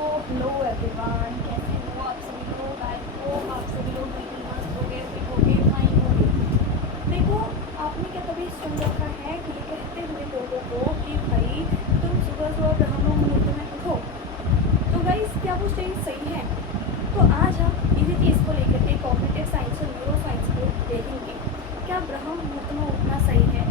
Hello everyone, कैसे हो आप सभी लोग। आई होप आप सभी लोग बिल्कुल मस्त हो गए, फिट हो गए, फाइन हो गए। देखो, आपने क्या कभी सुन रखा है कि ये कहते हुए लोगों को कि भाई तुम सुबह सुबह ब्रह्म मुहूर्त में उठो। तो गाइस, क्या वो चीज़ सही है? तो आज हम इसी चीज़ को लेकर के कॉग्निटिव साइंस और न्यूरो साइंस को देखेंगे। क्या ब्रह्म मुहूर्त में उठना सही है?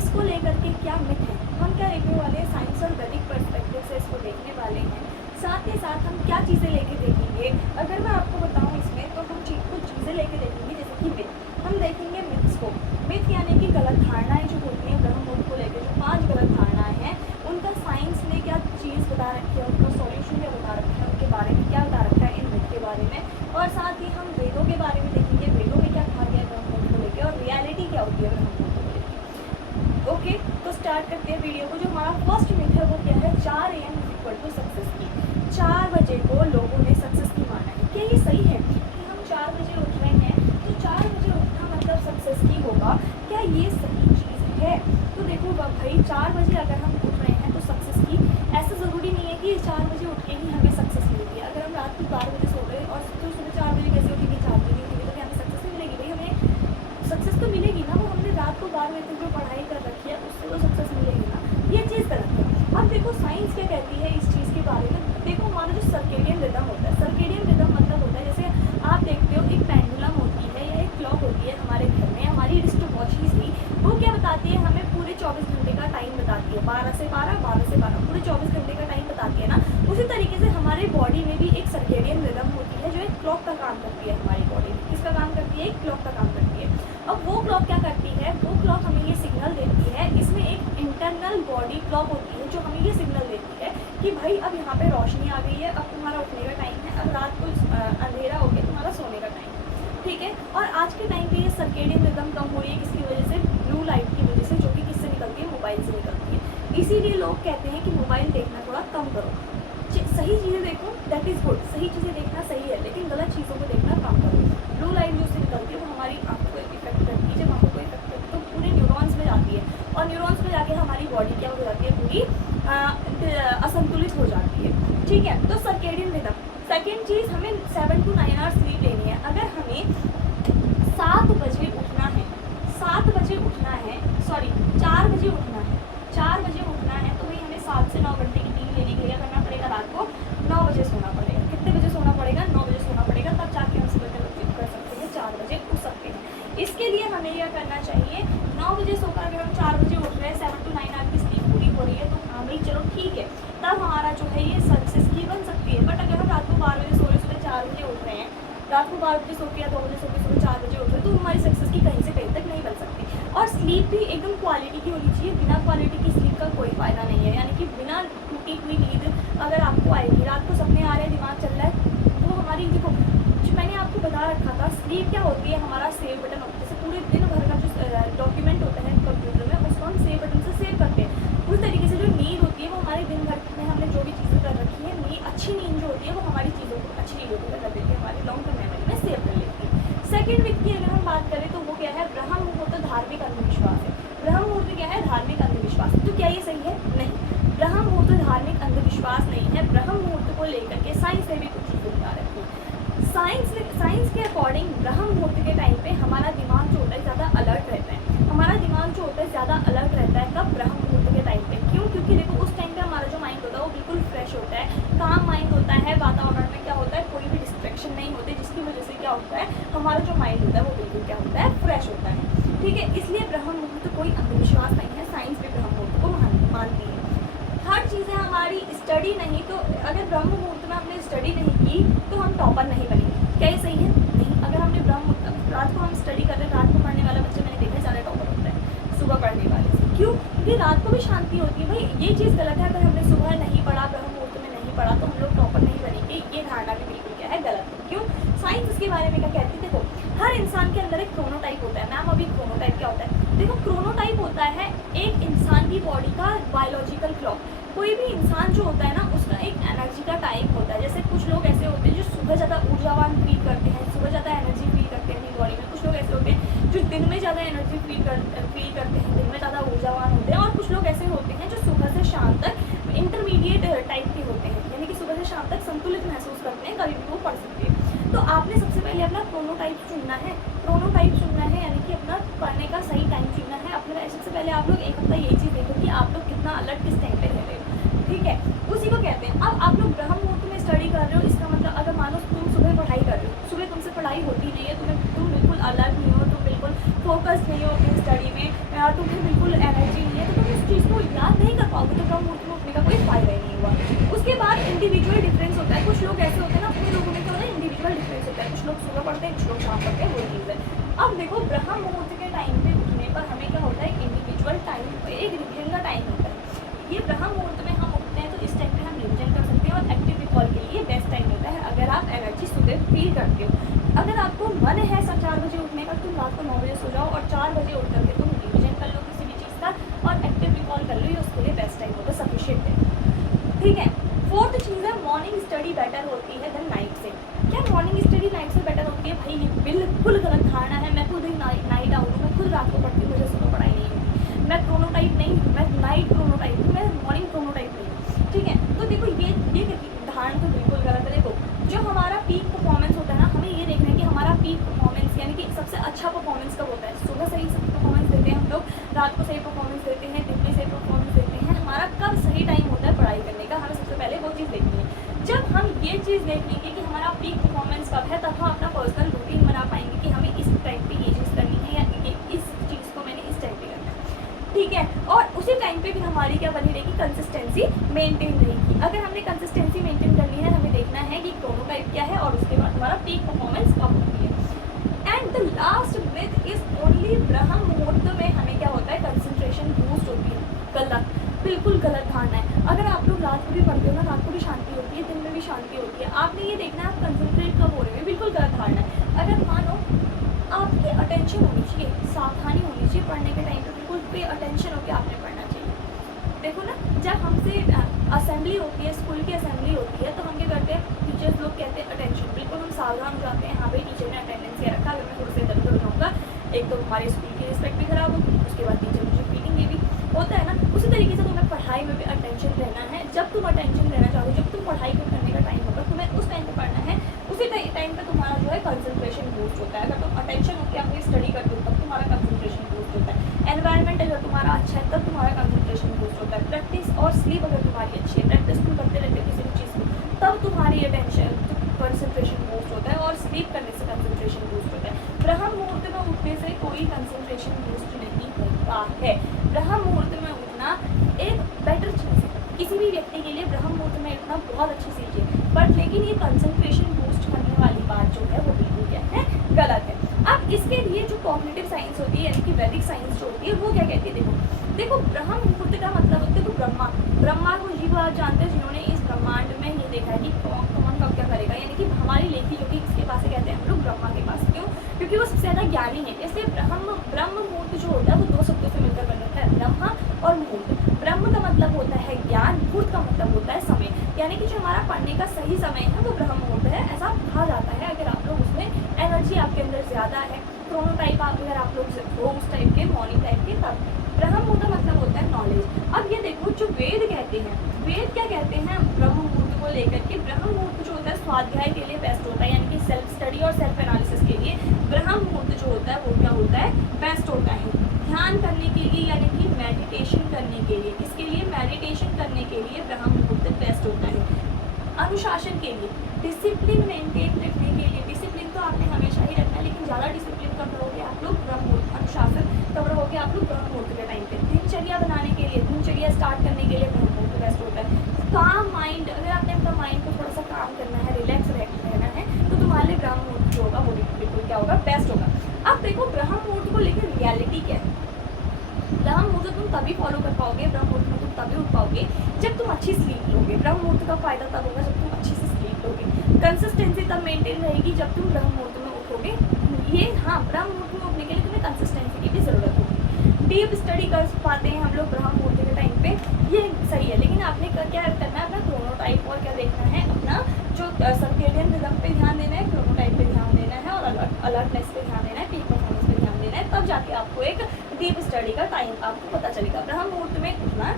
इसको लेकर के क्या मिथ है, हम क्या देखने वाले हैं, साइंस और वैदिक पर्सपेक्टिव से इसको देखने वाले हैं। साथ ही साथ हम क्या चीज़ें लेके देखेंगे, अगर मैं आपको बताऊं इसमें, तो हम कुछ चीज़ें लेके देखेंगे। जैसे कि मिथ, हम देखेंगे मिथ्स को। मिथ यानी कि गलत धारणाएं जो होती हैं ब्रह्म मुहूर्त को लेकर, जो 5 गलत धारणाएं हैं, उनका साइंस ने क्या चीज़ बता रखी है, उनका सॉल्यूशन क्या बता रखा है, उनके बारे में क्या बता रखा है इन मिथ के बारे में। और साथ ही हम वेदों के बारे में देखेंगे, वेदों में क्या कहा गया है ब्रह्म मुहूर्त को लेकर, और रियलिटी क्या होती है ब्रह्म मुहूर्त को लेकर। ओके, तो स्टार्ट करते हैं वीडियो को। जो हमारा फर्स्ट मिथ है वो क्या है, 4 AM = सक्सेस की। 4 बजे को लोगों ने सक्सेस की माना है। क्या ये सही है कि हम 4 बजे उठ रहे हैं तो 4 बजे उठना मतलब सक्सेस की होगा? क्या ये सही चीज़ है? तो देखो भाई, 4 बजे अगर हम उठ रहे हैं तो सक्सेस की, ऐसा ज़रूरी नहीं है कि 4 बजे उठ के ही हमें सक्सेस मिलेगी। अगर हम रात को 12 बजे सो गए और तो सुबह 4 बजे कैसे उठेंगे, 4 बजे उठेंगे, तो क्या हमें सक्सेस नहीं मिलेगी? भाई हमें सक्सेस तो मिलेगी ना, वो हमने रात को 12 बजे तक जो पढ़ाई कर रखी है उससे तो सक्सेस मिलेगी ना। ये चीज़ गलत है। अब देखो साइंस क्या कहती है इस चीज़ के बारे में। देखो, हमारा जो सर्केडियन रिदम होता है, सर्केडियन रिदम मतलब होता है, जैसे आप देखते हो एक पेंडुलम होती है या एक क्लॉक होती है हमारे घर में, हमारी रिस्ट वॉच ही थी, वो क्या बताती है हमें, पूरे 24 घंटे का टाइम बताती है। 12 से 12, 12 से 12, पूरे 24 घंटे का टाइम बताती है ना। उसी तरीके से हमारे बॉडी में भी एक सर्केडियन रिदम होती है जो एक क्लॉक का काम करती है हमारी बॉडी में। किसका काम करती है? एक क्लॉक का काम करती है। अब वो क्लॉक क्या करती है, वो क्लॉक हमें ये सिग्नल देती है, इसमें एक इंटरनल बॉडी क्लॉक होती है जो हमें ये सिग्नल देती है कि भाई अब यहाँ पे रोशनी आ गई है, अब तुम्हारा उठने का टाइम है, अब रात को अंधेरा हो गया, तुम्हारा सोने का टाइम है। ठीक है। और आज के टाइम पे ये सर्केडियन रिदम कम हो रही है, किसकी वजह से? ब्लू लाइट की वजह से, जो कि किससे निकलती है? मोबाइल से निकलती है। इसीलिए लोग कहते हैं कि मोबाइल देखना थोड़ा कम करो। सही चीज़ें देखो, दैट इज़ गुड, सही चीज़ें देखना सही है, लेकिन गलत चीज़ों को देखना कम करो। ब्लू लाइट जो उससे निकलती है वो हमारी आंखों को इफेक्ट करती है। जब आंखों को इफेक्ट करती है तो पूरे न्यूरॉन्स में जाती है, और न्यूरॉन्स में जाके हमारी बॉडी क्या हो जाती है, पूरी असंतुलित हो जाती है। ठीक है। तो सर्केडियन रिदम। सेकेंड चीज़, हमें 7 to 9 आवर्स स्लीप लेनी है। अगर हमें 7 बजे उठना है, 7 बजे उठना है, सॉरी 4 बजे उठना है, 4 बजे उठना है, तो भाई हमें 7 से 9 घंटे की नींद लेने के लिए करना पड़ेगा, रात को 9 बजे सोना पड़ेगा। कितने बजे सोना पड़ेगा? 9 बजे सोना पड़ेगा, तब जाके हम सुबह कर सकते हैं, 4 बजे उठ सकते हैं। इसके लिए हमें यह करना चाहिए, 9 बजे सोकर अगर हम 4 बजे उठ रहे हैं, 7 to 9 आवर की स्लीप पूरी हो रही है, तो हाँ भाई चलो ठीक है, तब हमारा जो है ये सक्सेस की बन सकती है। बट अगर हम रात को 12 बजे सो रहे, सुबह 4 बजे उठ रहे हैं, रात को 12 बजे सो के या 2 बजे सो के सुबह 4 बजे उठ रहे हैं, तो हमारी सक्सेस की कहीं से कहीं तक नहीं बन सकती। और स्लीप भी एकदम क्वालिटी की होनी चाहिए। बिना क्वालिटी की स्लीप का कोई फ़ायदा नहीं है। यानी कि बिना टूटी हुई नींद अगर आपको आएगी, रात को सपने आ रहे हैं, दिमाग चल रहा है, वो हमारी, देखो जो मैंने आपको बता रखा था, स्लीप क्या होती है, हमारा सेव बटन होता है। जैसे पूरे दिन भर का जो डॉक्यूमेंट होता है कंप्यूटर में, उसको हम सेव बटन से सेव करते हैं। उस तरीके से जो नींद होती है वो हमारे दिन भर में हमने जो भी चीज़ें कर रखी है, अच्छी नींद जो होती है वो हमारी चीज़ों को, अच्छी चीज़ों को कर देती है, हमारी लॉन्ग टर्म मेमोरी में सेव कर लेती है। सेकेंड विथ की अगर हम बात करें तो वो क्या है, ब्रह्म मुहूर्त धार्मिक अंधविश्वास है। ब्रह्म मुहूर्त क्या है? धार्मिक अंधविश्वास। तो क्या ये सही है? नहीं, ब्रह्म मुहूर्त धार्मिक अंधविश्वास नहीं है। ब्रह्म मुहूर्त को लेकर के साइंस ने भी कुछ चीज़ें बता रखी है। साइंस के अकॉर्डिंग ब्रह्म मुहूर्त के टाइम पे हमारा दिमाग जो होता है ज़्यादा अलर्ट रहता है। हमारा दिमाग जो होता है ज़्यादा अलर्ट रहता है कब? ब्रह्म मुहूर्त के टाइम पे। क्यों? क्योंकि देखो उस टाइम पे हमारा जो माइंड होता है वो बिल्कुल फ्रेश होता है, काम माइंड होता है, वातावरण में क्या होता है, कोई भी डिस्ट्रैक्शन नहीं होती, जिसकी वजह से क्या होता है, हमारा जो माइंड होता है वो बिल्कुल क्या होता है, फ्रेश होता है। ठीक है। इसलिए ब्रह्म मुहूर्त कोई अंधविश्वास नहीं है, साइंस भी ब्रह्म मुहूर्त को मानती है। हर चीज़ें हमारी स्टडी नहीं, तो अगर ब्रह्म मुहूर्त में हमने स्टडी नहीं की तो हम टॉपर नहीं बनेंगे। क्या ये सही है? नहीं। अगर हमने रात को हम स्टडी कर रहे हैं, रात को पढ़ने वाला बच्चा मैंने देखा ज़्यादा टॉपर होता है सुबह पढ़ने वाले से। क्यों? क्योंकि रात को भी शांति होती है। भाई ये चीज़ गलत है, अगर हमने सुबह नहीं पढ़ा, ब्रह्म मुहूर्त में नहीं पढ़ा, तो हम लोग टॉपर नहीं बनेंगे। ये धारणा भी बिल्कुल क्या है, गलत है। क्यों? साइंस इसके बारे में क्या कहती है? देखो, हर इंसान के अंदर एक क्रोनोटाइप होता है। मैम अभी क्रोनोटाइप क्या होता है? देखो, क्रोनोटाइप होता है एक इंसान की बॉडी का बायोलॉजिकल क्लॉक। कोई भी इंसान जो होता है ना, उसका एक एनर्जी का टाइप होता है। जैसे कुछ लोग ऐसे होते हैं जो सुबह ज़्यादा ऊर्जावान फील करते हैं, सुबह ज़्यादा एनर्जी फील करते हैं अपनी बॉडी में। कुछ लोग ऐसे होते हैं जो दिन में ज़्यादा एनर्जी फील करते हैं, दिन में ज़्यादा ऊर्जावान होते हैं। और कुछ लोग ऐसे होते हैं जो सुबह से शाम तक इंटरमीडिएट टाइप के होते हैं, यानी कि सुबह से शाम तक संतुलित महसूस करते हैं कभी भी वो पढ़ सकते हैं। तो आपने सबसे पहले अपना क्रोनोटाइप चुनना है, यानी कि अपना पढ़ने का सही टाइम चुनना है। अपने सबसे पहले आप लोग एक हफ्ता यही चीज़ देखो कि आप लोग कितना अलर्ट किस टाइम पे रह रहे हो, ठीक है, उसी को कहते हैं। अब आप लोग ब्रह्म मुहूर्त में स्टडी कर रहे हो, इसका मतलब अगर मानो तुम सुबह पढ़ाई कर रहे हो, सुबह तुमसे पढ़ाई होती नहीं है, तुम बिल्कुल अलर्ट नहीं हो, तुम बिल्कुल फोकस नहीं हो अपनी स्टडी में, तुम्हें बिल्कुल एनर्जी नहीं है, तो तुम उस चीज़ को याद नहीं कर पाओगे, तो ब्रह्म मुहूर्त में उठने का कोई फ़ायदा ही नहीं हुआ। उसके बाद इंडिविजुअल डिफरेंस होता है, कुछ लोग ऐसे होते हैं ना, उन लोगों में क्या होता है इंडिविजुअल डिफरेंस होता है, कुछ लोग सुबह पढ़ते हैं, कुछ लोग शाम पढ़ते हैं, वही चीज़ है। अब देखो ब्रह्म मुहूर्त के टाइम पे उठने पर हमें क्या होता है, इंडिविजुअल टाइम एक रिविजन का टाइम होता है। ये ब्रह्म मुहूर्त में हम उठते हैं तो इस टाइम पे हम रिविजन कर सकते हैं और एक्टिव रिकॉल के लिए बेस्ट टाइम होता है अगर आप एनर्जी सुबह फील करते हो। अगर आपको मन है 4 बजे उठने का, तुम रात को 9 बजे सो जाओ और 4 बजे उठ करके तुम रिविजन कर लो किसी भी चीज़ का और एक्टिव रिकॉल कर लो, ये उसके लिए बेस्ट टाइम होगा, सफिशिएंट है, ठीक है। फोर्थ चीज़ है मॉर्निंग स्टडी बेटर होती है देन नाइट से। क्या मॉर्निंग स्टडी नाइट से बेटर होती है? भाई ये बिल्कुल गलत धारणा है। मैं खुद ही नाइट आउट हूँ, मैं खुद रात को पढ़ती हूँ, मुझे सुबह पढ़ाई नहीं होती। मैं क्रोनोटाइप नहीं हूँ, मैं नाइट क्रोनोटाइप हूँ, मैं मॉर्निंग क्रोनोटाइप नहीं हूँ, ठीक है। तो देखो ये धारणा तो बिल्कुल गलत है। देखो जो हमारा पीक परफॉर्मेंस होता है ना, हमें ये देखना है कि हमारा पीक परफॉर्मेंस यानी कि सबसे अच्छा परफॉर्मेंस कब होता है। सुबह सही परफॉर्मेंस देते हैं हम लोग, रात को सही परफॉर्मेंस देते हैं, दिन में सही परफॉर्मेंस देते हैं। हमारा कब सही टाइम होता है पढ़ाई करने का, हमें सबसे पहले वो चीज़ देखनी है। जब हम ये चीज़ देख लेंगे कि हमारा पीक परफॉर्मेंस कब है, तब हम अपना पर्सनल रूटीन बना पाएंगे कि हमें इस टाइम पे ये चीज़ करनी है या इस चीज़ को मैंने इस टाइम पे करना है, ठीक है। और उसी टाइम पे भी हमारी क्या बनी रहेगी, कंसिस्टेंसी मेंटेन रहेगी। अगर हमने कंसिस्टेंसी मेंटेन करनी है, हमें देखना है कि क्रोनोटाइप क्या है और उसके बाद हमारा पीक परफॉर्मेंस कब होती है। And the last myth is only ब्रह्म मुहूर्त में हमें क्या होता है, कंसंट्रेशन बूस्ट होती है। गलत, बिल्कुल गलत धारणा है। अगर आप लोग रात को भी पढ़ते हो ना, रात को भी शांति होती है, दिन में भी शांति होती है। आपने ये देखना है आप कंसंट्रेट कब हो रहे हो, बिल्कुल गलत धारणा है। अगर मानो आपकी अटेंशन होनी चाहिए, सावधानी होनी चाहिए पढ़ने के टाइम पे, बिल्कुल पे अटेंशन होकर आपने पढ़ना चाहिए। देखो ना, जब हमसे असेंबली होती है, स्कूल की असेंबली होती है, तो हम क्या करते हैं, टीचर्स लोग कहते हैं अटेंशन, बिल्कुल हम सावधान हो जाते हैं। हाँ भाई टीचर ने अटेंडेंस किया रखा, अगर मैं थोड़ा सा इधर उधर जाऊँगा, एक तो हमारे स्कूल की रिस्पेक्ट भी खराब होगी, उसके बाद टीचर मुझे पीटेंगे भी, होता है ना। उसी तरीके से तुम्हें पढ़ाई में भी अटेंशन रहना है। जब तुम अटेंशन रहना चाहोगे, जब तुम पढ़ाई करने का टाइम होगा, तुम्हें उस टाइम पे पढ़ना है, उसी टाइम पे तुम्हारा जो है कंसंट्रेशन बूस्ट होता है। अगर तुम अटेंशन होकर अपनी स्टडी करते हो तब तुम्हारा कंसंट्रेशन बूस्ट होता है। एनवायरनमेंट अगर तुम्हारा अच्छा है तब तुम्हारा कंसंट्रेशन बूस्ट होता है। प्रैक्टिस और स्लीप अगर तुम्हारी अच्छी है, प्रैक्टिस तुम करते रहते हो किसी भी चीज़ को, तब तुम्हारी अटेंशन कंसंट्रेशन बूस्ट होता है और स्लीप करने से कंसंट्रेशन बूस्ट होता है। ब्रह्म मुहूर्त में उठने से कोई कंसंट्रेशन बूस्ट नहीं होता है। ब्रह्म मुहूर्त में उठना एक बेटर चीज़ है, किसी भी व्यक्ति के लिए ब्रह्म मुहूर्त में उठना बहुत अच्छी चीज़ है, बट लेकिन ये कंसंट्रेशन बूस्ट करने वाली बात जो है वो बिल्कुल क्या है, गलत है। अब इसके लिए जो कॉग्निटिव साइंस होती है यानी कि वैदिक साइंस जो होती है वो क्या कहती है, देखो ब्रह्म मुहूर्त का मतलब होता है तो ब्रह्मा को जी बात जानते हैं जिन्होंने इस ब्रह्मांड में ये देखा है कि कौन कब क्या करेगा, यानी कि हमारी लेखी जो कि इसके पास से कहते हैं हम लोग ब्रह्मा के पास, क्यों, क्योंकि वो सबसे ज़्यादा ज्ञानी है। इसलिए ब्रह्म मुहूर्त जो होता है वो दो शब्दों से मिलकर बन जाता है, ब्रह्मा और मुहूर्त। ब्रह्म का मतलब होता है ज्ञान, मुहूर्त का मतलब होता है समय, यानी कि जो हमारा पढ़ने का सही समय है वो ब्रह्म मुहूर्त है, ऐसा कहा जाता है। अगर आप लोग उसमें एनर्जी आपके अंदर ज़्यादा है, क्रोनोटाइप अगर आप लोग हो उस टाइप के मॉर्निंग टाइप के, तब ब्रह्म मुहूर्त का मतलब होता है नॉलेज। अब ये देखो जो वेद कहते हैं, वेद क्या कहते हैं ब्रह्म मुहूर्त को लेकर के, ब्रह्म मुहूर्त जो होता है स्वाध्याय के लिए बेस्ट होता है, यानी कि सेल्फ स्टडी और सेल्फ एनालिसिस के लिए ब्रह्म मुहूर्त जो होता है वो क्या होता है, बेस्ट होता है। ध्यान करने के लिए यानी कि मेडिटेशन करने के लिए, इसके लिए मेडिटेशन करने के लिए ब्रह्म मुहूर्त बेस्ट होता है। अनुशासन के लिए, डिसिप्लिन मेंटेन रखने के लिए, डिसिप्लिन तो आपने हमेशा ही रखना है, लेकिन ज़्यादा डिसिप्लिन कब रहोगे आप लोग, ब्रह्म मुहूर्त, अनुशासन कब रहोगे आप लोग, ब्रह्म मुहूर्त के टाइम पे। दिनचर्या बनाने के लिए, दिनचर्या स्टार्ट करने के लिए ब्रह्म मुहूर्त बेस्ट होता है। काम माइंड, अगर आपने अपना माइंड को थोड़ा सा काम करना है, रिलैक्स रहना है, तो तुम्हारे लिए ब्रह्म मुहूर्त जो होगा वो बिल्कुल क्या होगा, बेस्ट होगा। अब देखो ब्रह्म मुहूर्त को लेकर रियलिटी क्या है। ब्रह्म मुहूर्त तुम तभी फॉलो कर पाओगे, ब्रह्म मुहूर्त में तुम तभी उठ पाओगे जब तुम अच्छी स्लीप लोगे। ब्रह्म मुहूर्त का फायदा तब होगा जब तुम अच्छी से स्लीप लोगे। कंसिस्टेंसी तब मेंटेन रहेगी जब तुम ब्रह्म मुहूर्त में उठोगे। ये हाँ, ब्रह्म मुहूर्त में उठने के लिए तुम्हें कंसिस्टेंसी की भी ज़रूरत होगी। डीप स्टडी कर पाते हैं हम लोग ब्रह्म मुहूर्त के टाइम पे, ये सही है, लेकिन आपने क्या करना है, अपना क्रोनोटाइप और क्या देखना है, अपना जो सर्केडियन रिदम पे ध्यान देना है, क्रोनोटाइप पे ध्यान देना है और अलर्टनेस पे ध्यान देना है, पीक परफॉर्मेंस पे ध्यान देना है, तब जाके आपको एक डीप स्टडी का टाइम आपको पता चलेगा। ब्रह्म मुहूर्त में उठना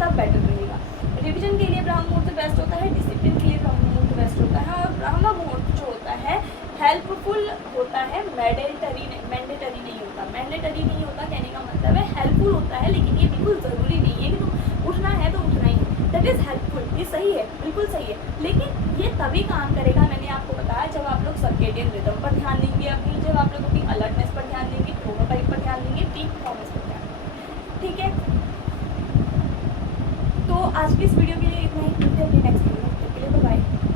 तब बेटर रहेगा। रिवीजन के लिए ब्रह्म मुहूर्त बेस्ट होता है, डिसिप्लिन के लिए ब्रह्म मैंडेटरी नहीं होता। मैंडेटरी नहीं होता कहने का मतलब है हेल्पफुल होता है, लेकिन ये बिल्कुल ज़रूरी नहीं है कि तुम उठना है तो उठना ही है। दैट इज़ हेल्पफुल, ये सही है, बिल्कुल सही है, लेकिन ये तभी काम करेगा, मैंने आपको बताया, जब आप लोग सर्केडियन रिदम पर ध्यान देंगे अपनी, जब आप लोग अपनी अलर्टनेस पर ध्यान देंगे, क्रोनोटाइप पर ध्यान देंगे, पीक परफॉर्मेंस पर ध्यान देंगे। ठीक है, तो आज की इस वीडियो के लिए इतना ही। मिलते हैं अपनी नेक्स्ट वीडियो में, तब तक के लिए बाय बाय।